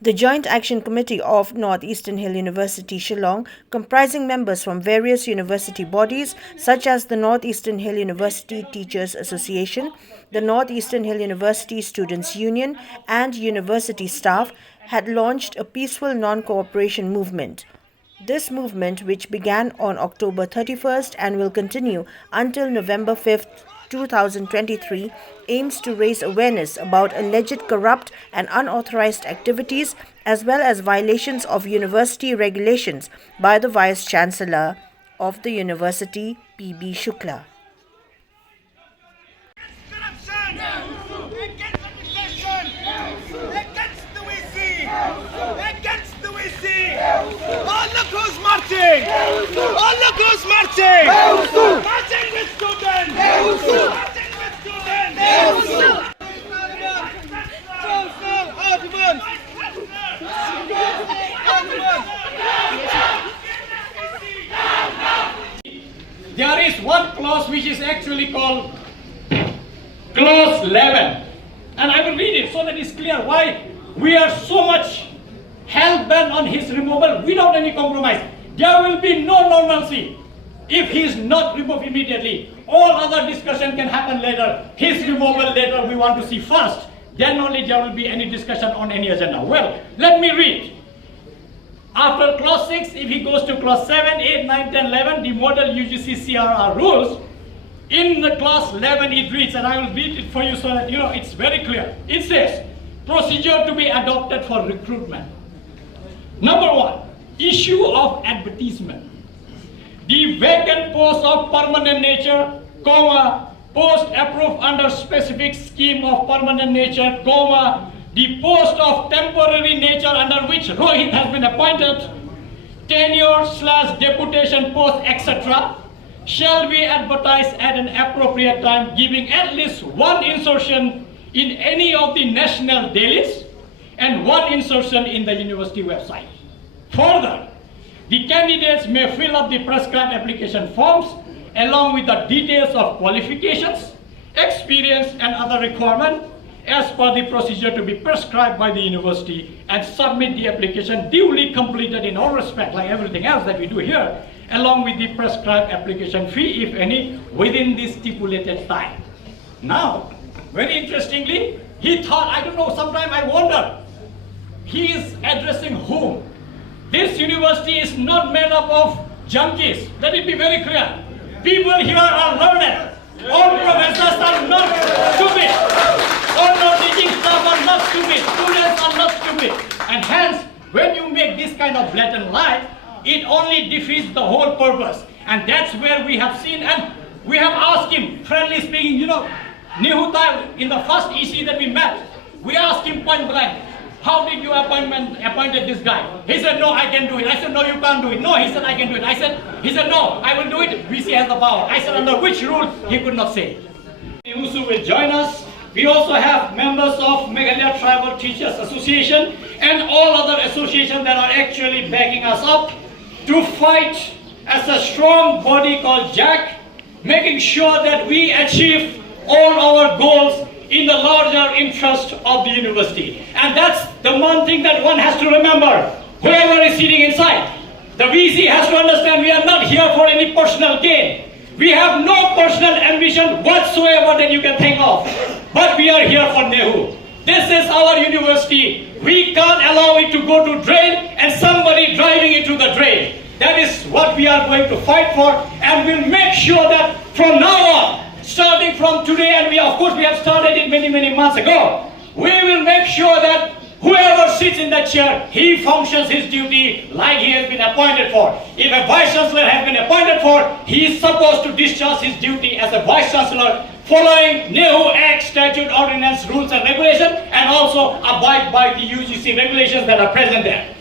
The Joint Action Committee of Northeastern Hill University, Shillong, comprising members from various university bodies such as the Northeastern Hill University Teachers Association, the Northeastern Hill University Students' Union, and university staff, had launched a peaceful non-cooperation movement. This movement, which began on October 31st and will continue until November 5th, 2023, aims to raise awareness about alleged corrupt and unauthorized activities as well as violations of university regulations by the Vice Chancellor of the university, P.B. Shukla. Oh, look who's marching! Oh, look who's marching! Marching with students! Marching with students! There is one clause which is actually called clause 11, and I will read it so that it's clear why we are so much hell-bent on his removal without any compromise. There will be no normalcy if he is not removed immediately. All other discussion can happen later. His removal later we want to see first. Then only there will be any discussion on any agenda. Well, let me read. After clause 6, if he goes to clause 7, 8, 9, 10, 11, the model UGC CRR rules, in the clause 11 it reads, and I will read it for you so that you know it's very clear. It says, procedure to be adopted for recruitment. Number 1, issue of advertisement. The vacant post of permanent nature, comma, post approved under specific scheme of permanent nature, comma, the post of temporary nature under which Rohit has been appointed, tenure/deputation post, etc., shall be advertised at an appropriate time, giving at least one insertion in any of the national dailies and one insertion in the university website. Further, the candidates may fill up the prescribed application forms along with the details of qualifications, experience, and other requirements as per the procedure to be prescribed by the university, and submit the application duly completed in all respects, like everything else that we do here, along with the prescribed application fee, if any, within the stipulated time. Now, very interestingly, he thought, I don't know, sometimes I wonder, he is addressing whom? This university is not made up of junkies. Let it be very clear. People here are learned. All professors are not stupid. All non-teaching staff are not stupid. Students are not stupid. And hence, when you make this kind of blatant lie, it only defeats the whole purpose. And that's where we have seen, and we have asked him, friendly speaking, you know, Nehu, in the first EC that we met, we asked him point blank, how did you appointed this guy? He said, no, I can do it. I said, no, you can't do it. No, he said, I can do it. He said, no, I will do it. VC has the power. I said, under which rule? He could not say. Nehu will join us. We also have members of Meghalaya Tribal Teachers Association and all other associations that are actually backing us up to fight as a strong body called JAC, making sure that we achieve all our goals in the larger interest of the university. And that's the one thing that one has to remember. Whoever is sitting inside, the VC has to understand we are not here for any personal gain. We have no personal ambition whatsoever that you can think of. But we are here for Nehu. This is our university. We can't allow it to go to drain and somebody driving it to the drain. That is what we are going to fight for, and we'll make sure that from now on, starting from today, and we have started it many months ago, we will make sure that whoever sits in that chair, he functions his duty like he has been appointed for. If a Vice Chancellor has been appointed for, he is supposed to discharge his duty as a Vice Chancellor following Nehu Act, Statute, Ordinance, Rules and Regulations, and also abide by the UGC regulations that are present there.